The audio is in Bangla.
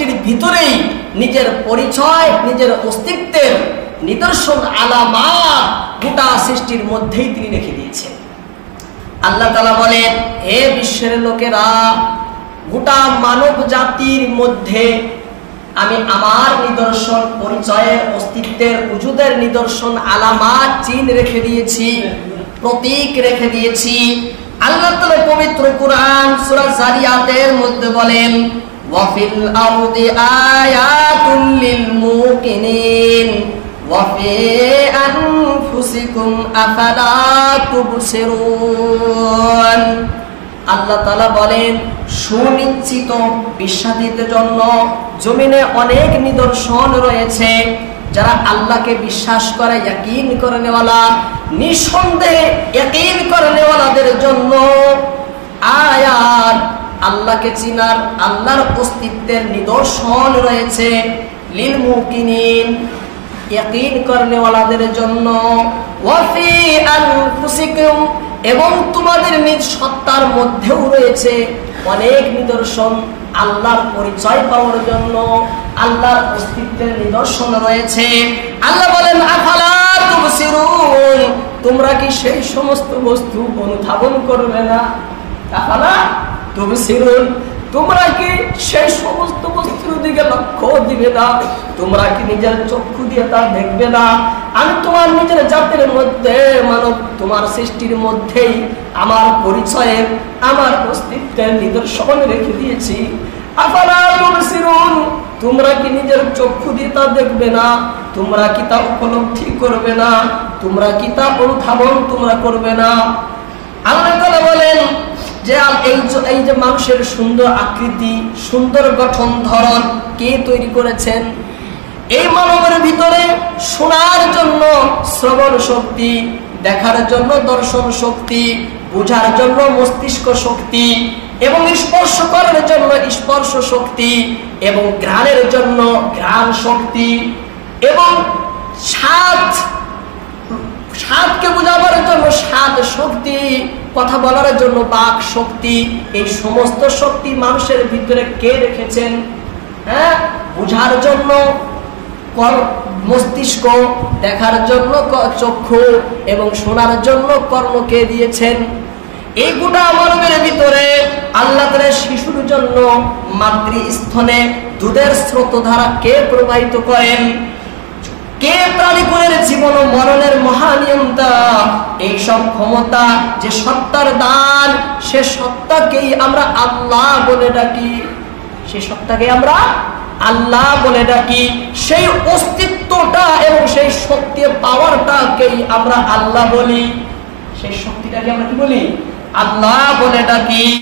সৃষ্টির ভিতরেই নিজের পরিচয়, নিজের অস্তিত্বের নিদর্শন আলামাত গোটা সৃষ্টির মধ্যেই তিনি রেখে দিয়েছেন। আল্লাহ তাআলা বলেন, হে বিশ্বের লোকেরা, গোটা মানব জাতির মধ্যে আমি আমার নিদর্শন, পরিচয়ের, অস্তিত্বের, উজুদের নিদর্শন আলামাত চিহ্ন রেখে দিয়েছি, প্রতীক রেখে দিয়েছি। আল্লাহ তাআলা পবিত্র কুরআন সূরা যারিয়াতের মধ্যে বলেন, ওয়া ফিল আরদি আয়াতুল লিল মুকিনিন ওয়া ফি আনফুসিকুম আফালা তুবসিরুন। আল্লাহ তাআলা বলেন, সুনিশ্চিত বিশ্বাসীদের জন্য জমিনে অনেক নিদর্শন রয়েছে। যারা আল্লাহকে বিশ্বাস করে, ইয়াকিন করে নেওয়ালা, নিঃসন্দেহে ইয়াকিন করে নেওয়ালাদের জন্য আয়াত, আল্লাহকে চিনার, আল্লাহর অস্তিত্বের নিদর্শন রয়েছে। লিল মুকিনিন, ইয়াকিন করে নেওয়ালাদের জন্য। ওয়া ফি আনফুসিকুম, এবং তোমাদের নিজ সত্তার মধ্যেও রয়েছে অনেক নিদর্শন। আল্লাহর পরিচয় পাওয়ার জন্য আল্লাহর অস্তিত্বের নিদর্শন রয়েছে। আল্লাহ বলেন, আফালা তুবসিরুন, তোমরা কি সেই সমস্ত বস্তু অনুধাবন করবে না? আফালা তুবসিরুন, তোমরা কি সেই সমস্ত বস্তুর দিকে লক্ষ্য দিবে না? তোমরা কি নিজের চক্ষু দিয়ে তা দেখবে না? আমি তোমার নিজের জাতির মধ্যে, মানব তোমার সৃষ্টির মধ্যেই আমার পরিচয়ের, আমার অস্তিত্বের নিদর্শন রেখে দিয়েছি। আফালা তুবসিরুন, তোমরা কি নিজের চক্ষু দিয়ে তা দেখবে না? তোমরা কি তা উপলব্ধি করবে না? তোমরা কি তা অনুধাবন তোমরা করবে না? আল্লাহ তাআলা বলেন যে এই যে মানুষের সুন্দর আকৃতি, সুন্দর গঠন ধরন কে তৈরি করেছেন? এই মানবের ভিতরে শোনার জন্য শ্রবণ শক্তি, দেখার জন্য দর্শন শক্তি, বোঝার জন্য মস্তিষ্ক শক্তি, এবং স্পর্শ করার জন্য স্পর্শ শক্তি, এবং ঘ্রাণের জন্য ঘ্রাণ শক্তি, এবং স্বাদকে বোঝাবার জন্য স্বাদ শক্তি, কথা বলার জন্য বাক শক্তি। এই সমস্ত শক্তি মানুষের ভিতরে কে রেখেছেন? হ্যাঁ, বোঝার জন্য মস্তিষ্ক, দেখার জন্য চক্ষু, এবং শোনার জন্য কর্ণকে দিয়েছেন। এই গোটা মানবের ভিতরে আল্লাহ তাআলা শিশুর জন্য মাতৃস্থনে দুধের স্রোতধারা কে প্রবাহিত করেন? কে প্রাণীকুলের জীবন ও মরণের মহানিয়ন্তা? এই সব ক্ষমতা যে সত্তার দান, সে সত্তাকেই আমরা আল্লাহ বলে ডাকি। সে সত্তাকে আমরা আল্লাহ বলে ডাকি। সেই অস্তিত্বটা এবং সেই শক্তি পাওয়ারটাকেই আমরা আল্লাহ বলি। সেই শক্তিটাকে আমরা কি বলি? আল্লাহ বলে ডাকি।